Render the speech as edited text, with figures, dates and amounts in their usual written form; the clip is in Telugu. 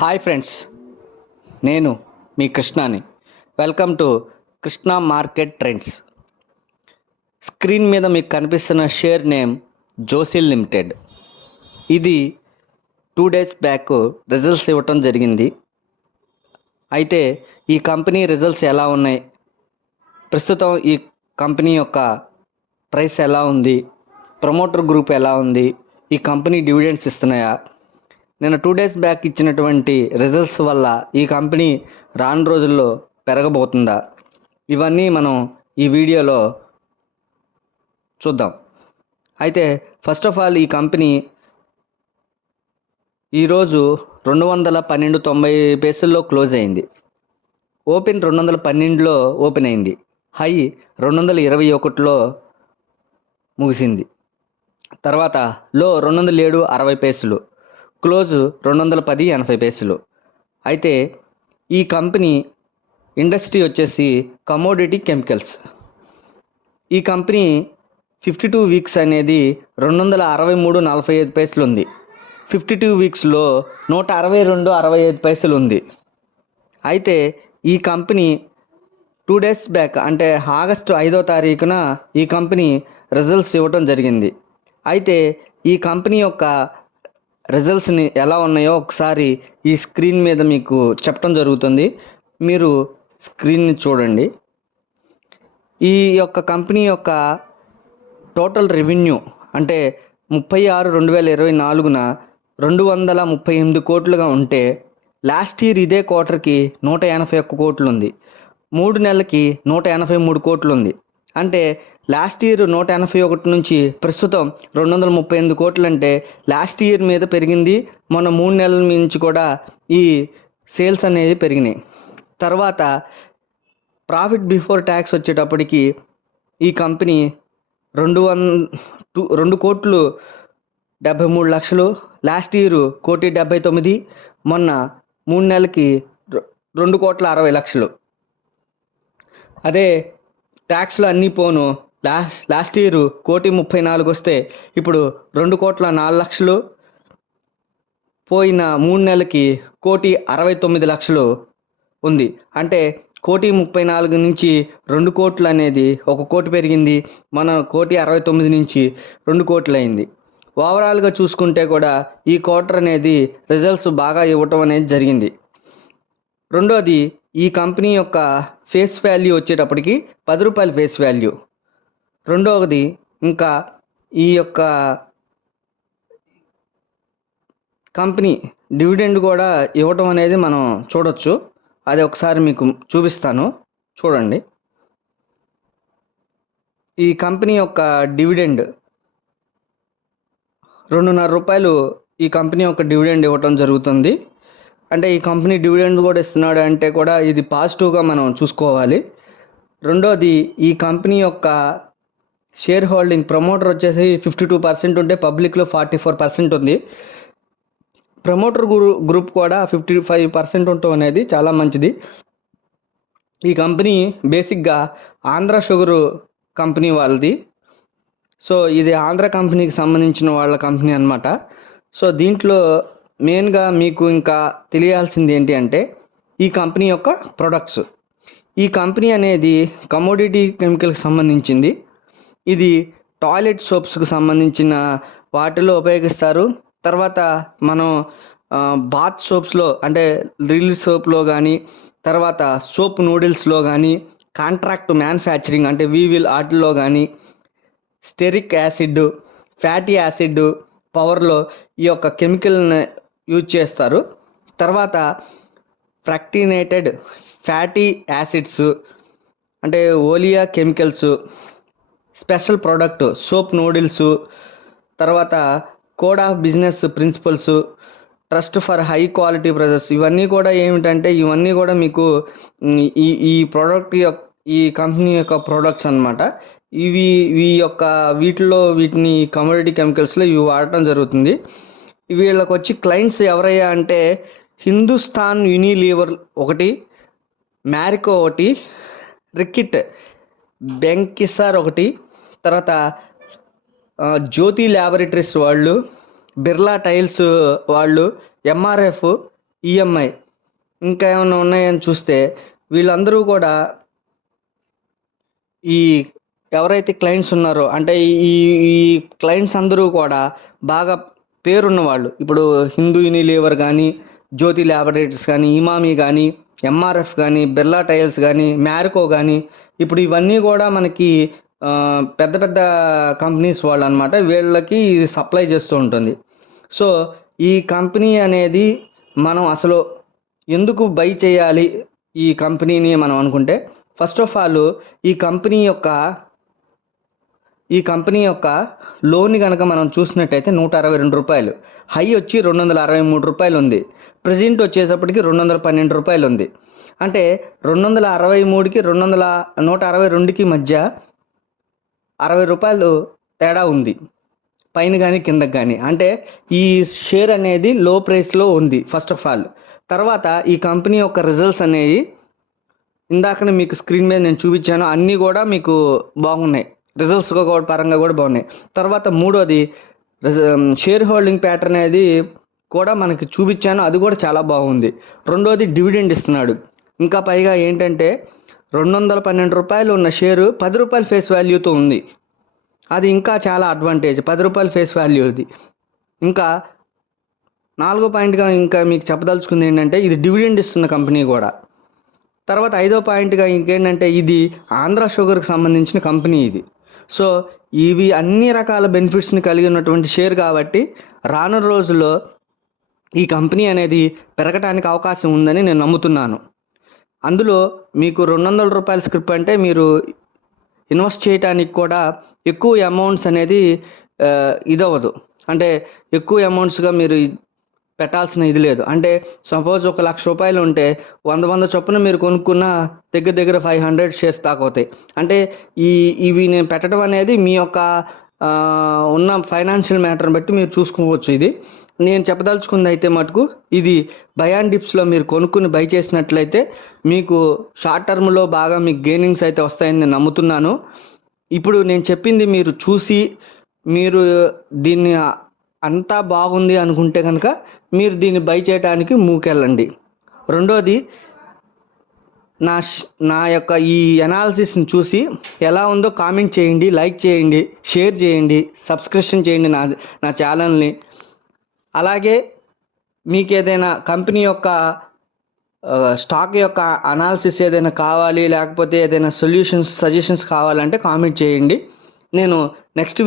హాయ్ ఫ్రెండ్స్, నేను మీ కృష్ణాని. Welcome to Krishna market trends. Screen మీద మీకు కనిపిస్తున్న షేర్ నేమ్ జోసిల్ లిమిటెడ్. ఇది 2 days బ్యాక్ రిజల్ట్స్ ఇవ్వటం జరిగింది. అయితే ఈ కంపెనీ రిజల్ట్స్ ఎలా ఉన్నాయి, ప్రస్తుతం ఈ కంపెనీ యొక్క ప్రైస్ ఎలా ఉంది, ప్రమోటర్ గ్రూప్ ఎలా ఉంది, ఈ కంపెనీ డివిడెండ్స్ ఇస్తున్నాయా, నేను 2 days బ్యాక్ ఇచ్చినటువంటి రిజల్ట్స్ వల్ల ఈ కంపెనీ రాను రోజుల్లో పెరగబోతుందా, ఇవన్నీ మనం ఈ వీడియోలో చూద్దాం. అయితే ఫస్ట్ ఆఫ్ ఆల్ ఈ కంపెనీ ఈరోజు 212.90 క్లోజ్ అయింది. ఓపెన్ 212లో ఓపెన్ అయింది. హై 221లో ముగిసింది. తర్వాత లో 207.60, క్లోజ్ 210.80. అయితే ఈ కంపెనీ ఇండస్ట్రీ వచ్చేసి కమోడిటీ కెమికల్స్. ఈ కంపెనీ 52 వీక్స్ అనేది 263.45 ఉంది. 52 వీక్స్లో 162.65 ఉంది. అయితే ఈ కంపెనీ 2 days బ్యాక్ అంటే ఆగస్టు 5వ తారీఖున ఈ కంపెనీ రిజల్ట్స్ ఇవ్వటం జరిగింది. అయితే ఈ కంపెనీ యొక్క రిజల్ట్స్ని ఎలా ఉన్నాయో ఒకసారి ఈ స్క్రీన్ మీద మీకు చెప్పడం జరుగుతుంది. మీరు స్క్రీన్ని చూడండి. ఈ యొక్క కంపెనీ యొక్క టోటల్ రెవెన్యూ అంటే 36/2024న 238 కోట్లుగా ఉంటే, లాస్ట్ ఇయర్ ఇదే క్వార్టర్కి 181 కోట్లు ఉంది. 3 నెలలకి 183 కోట్లు ఉంది. అంటే లాస్ట్ ఇయర్ 181 నుంచి ప్రస్తుతం 238 కోట్లు అంటే లాస్ట్ ఇయర్ మీద పెరిగింది. మొన్న 3 నెలల నుంచి కూడా ఈ సేల్స్ అనేది పెరిగినాయి. తర్వాత ప్రాఫిట్ బిఫోర్ ట్యాక్స్ వచ్చేటప్పటికి ఈ కంపెనీ 2,73,00,000, లాస్ట్ ఇయర్ 1,79,00,000, మొన్న 3 నెలలకి 2,60,00,000. అదే ట్యాక్స్లో అన్నీ పోను లాస్ట్ ఇయర్ 1,34,00,000 వస్తే ఇప్పుడు 2,04,00,000, పోయిన 3 నెలలకి 1,69,00,000 ఉంది. అంటే 1,34,00,000 నుంచి 2 కోట్లు అనేది 1 కోటి పెరిగింది. మన 1,69,00,000 నుంచి 2 కోట్లు అయింది. ఓవరాల్గా చూసుకుంటే కూడా ఈ క్వార్టర్ అనేది రిజల్ట్స్ బాగా ఇవ్వటం అనేది జరిగింది. రెండోది, ఈ కంపెనీ యొక్క ఫేస్ వాల్యూ వచ్చేటప్పటికి ₹10 ఫేస్ వాల్యూ. రెండవది, ఇంకా ఈ యొక్క కంపెనీ డివిడెండ్ కూడా ఇవ్వటం అనేది మనం చూడొచ్చు. అది ఒకసారి మీకు చూపిస్తాను, చూడండి. ఈ కంపెనీ యొక్క డివిడెండ్ ₹2.5 ఈ కంపెనీ యొక్క డివిడెండ్ ఇవ్వటం జరుగుతుంది. అంటే ఈ కంపెనీ డివిడెండ్ కూడా ఇస్తున్నాడు అంటే కూడా ఇది పాజిటివ్గా మనం చూసుకోవాలి. రెండోది, ఈ కంపెనీ యొక్క షేర్ హోల్డింగ్ ప్రమోటర్ వచ్చేసి 52% ఉంటే పబ్లిక్లో 44% ఉంది. ప్రమోటర్ గ్రూప్ కూడా 55% ఉండటం అనేది చాలా మంచిది. ఈ కంపెనీ బేసిక్గా ఆంధ్ర షుగర్ కంపెనీ వాళ్ళది. సో ఇది ఆంధ్ర కంపెనీకి సంబంధించిన వాళ్ళ కంపెనీ అన్నమాట. సో దీంట్లో మెయిన్గా మీకు ఇంకా తెలియాల్సింది ఏంటి అంటే ఈ కంపెనీ యొక్క ప్రొడక్ట్స్. ఈ కంపెనీ అనేది కమోడిటీ కెమికల్కి సంబంధించింది. ఇది టాయిలెట్ సోప్స్కి సంబంధించిన వాటిలో ఉపయోగిస్తారు. తర్వాత మనం బాత్ సోప్స్లో అంటే రిల్ సోప్లో కానీ, తర్వాత సోప్ నూడిల్స్లో కానీ, కాంట్రాక్ట్ మ్యానుఫ్యాక్చరింగ్ అంటే వీవిల్ ఆటిల్లో కానీ, స్టెరిక్ యాసిడ్, ఫ్యాటీ యాసిడ్ పవర్లో ఈ యొక్క కెమికల్ని యూజ్ చేస్తారు. తర్వాత ఫ్రాక్టినేటెడ్ ఫ్యాటీ యాసిడ్స్ అంటే oleo chemicals, special product soap noodles, తర్వాత code of business principles, trust for high quality products, ఇవన్నీ కూడా ఏమిటంటే ఇవన్నీ కూడా మీకు ఈ ప్రోడక్ట్ యొక్క ఈ కంపెనీ యొక్క ప్రోడక్ట్స్ అన్నమాట. వీటిని కమోడిటీ కెమికల్స్లో ఇవి వాడటం జరుగుతుంది. వీళ్ళకి వచ్చి క్లయింట్స్ ఎవరయ్యా అంటే హిందుస్థాన్ యూనిలీవర్ ఒకటి, మ్యారికో ఒకటి, రికిట్ బెంకిసార్ ఒకటి, తర్వాత జ్యోతి ల్యాబొరేటరీస్ వాళ్ళు, బిర్లా టైల్స్ వాళ్ళు, ఎంఆర్ఎఫ్, ఈఎంఐ ఇంకా ఏమైనా ఉన్నాయని చూస్తే వీళ్ళందరూ కూడా ఈ ఎవరైతే క్లయింట్స్ ఉన్నారో అంటే ఈ ఈ క్లయింట్స్ అందరూ కూడా బాగా పేరున్న వాళ్ళు. ఇప్పుడు హిందూ యూనిలీవర్ కానీ, జ్యోతి ల్యాబొరేటరీస్ కానీ, ఇమామి కానీ, ఎంఆర్ఎఫ్ కానీ, బిర్లా టైల్స్ కానీ, మ్యారికో కానీ, ఇప్పుడు ఇవన్నీ కూడా మనకి పెద్ద పెద్ద కంపెనీస్ వాళ్ళు అనమాట. వీళ్ళకి ఇది సప్లై చేస్తూ ఉంటుంది. సో ఈ కంపెనీ అనేది మనం అసలు ఎందుకు బై చేయాలి ఈ కంపెనీని మనం అనుకుంటే, ఫస్ట్ ఆఫ్ ఆల్ ఈ కంపెనీ యొక్క లోన్ కనుక మనం చూసినట్టయితే రూ. 162, హై వచ్చి రూ. 263 ఉంది. ప్రజెంట్ వచ్చేటప్పటికి రూ. 212 ఉంది. అంటే 263కి 162కి మధ్య రూ. 60 తేడా ఉంది, పైన కానీ కిందకి కానీ. అంటే ఈ షేర్ అనేది లో ప్రైస్లో ఉంది ఫస్ట్ ఆఫ్ ఆల్. తర్వాత ఈ కంపెనీ యొక్క రిజల్ట్స్ అనేవి ఇందాకనే మీకు స్క్రీన్ మీద నేను చూపించాను, అన్నీ కూడా మీకు బాగున్నాయి, రిజల్ట్స్ కూడా పరంగా కూడా బాగున్నాయి. తర్వాత మూడోది షేర్ హోల్డింగ్ ప్యాటర్న్ అనేది కూడా మనకి చూపించాను, అది కూడా చాలా బాగుంది. రెండోది డివిడెండ్ ఇస్తున్నాడు. ఇంకా పైగా ఏంటంటే రూ. 212 ఉన్న షేరు రూ. 10 ఫేస్ వాల్యూతో ఉంది. అది ఇంకా చాలా అడ్వాంటేజ్, రూ. 10 ఫేస్ వాల్యూది. ఇంకా నాలుగో పాయింట్గా ఇంకా మీకు చెప్పదలుచుకుంది ఏంటంటే ఇది డివిడెండ్ ఇస్తున్న కంపెనీ కూడా. తర్వాత ఐదో పాయింట్గా ఇంకేంటంటే ఇది ఆంధ్ర షుగర్కి సంబంధించిన కంపెనీ ఇది. సో ఇవి అన్ని రకాల బెనిఫిట్స్ని కలిగి ఉన్నటువంటి షేర్ కాబట్టి రానున్న రోజుల్లో ఈ కంపెనీ అనేది పెరగడానికి అవకాశం ఉందని నేను నమ్ముతున్నాను. అందులో మీకు రూ. 200 స్క్రిప్ అంటే మీరు ఇన్వెస్ట్ చేయడానికి కూడా ఎక్కువ అమౌంట్స్ అనేది ఇదవ్వదు. అంటే ఎక్కువ అమౌంట్స్గా మీరు పెట్టాల్సిన ఇది లేదు. అంటే సపోజ్ ఒక రూ. 1,00,000 ఉంటే 100 చొప్పున మీరు కొనుక్కున్న దగ్గర 500 షేర్స్ దాకా అవుతాయి. అంటే ఇవి నేను పెట్టడం అనేది మీ యొక్క ఉన్న ఫైనాన్షియల్ మ్యాటర్ని బట్టి మీరు చూసుకోవచ్చు. ఇది నేను చెప్పదలుచుకుంది అయితే మటుకు ఇది బై అండ్ డిప్స్లో మీరు కొనుక్కుని బై చేసినట్లయితే మీకు షార్ట్ టర్మ్లో బాగా మీకు గెయినింగ్స్ అయితే వస్తాయని నేను నమ్ముతున్నాను. ఇప్పుడు నేను చెప్పింది మీరు చూసి మీరు దీన్ని అంతా బాగుంది అనుకుంటే కనుక మీరు దీన్ని బై చేయడానికి మూకెళ్ళండి. రెండోది నా యొక్క ఈ అనాలిసిస్ని చూసి ఎలా ఉందో కామెంట్ చేయండి, లైక్ చేయండి, షేర్ చేయండి, సబ్స్క్రిప్షన్ చేయండి నా ఛానల్ని. అలాగే మీకు ఏదైనా కంపెనీ యొక్క స్టాక్ యొక్క అనాలిసిస్ ఏదైనా కావాలి, లేకపోతే ఏదైనా సజెషన్స్ కావాలంటే కామెంట్ చేయండి. నేను నెక్స్ట్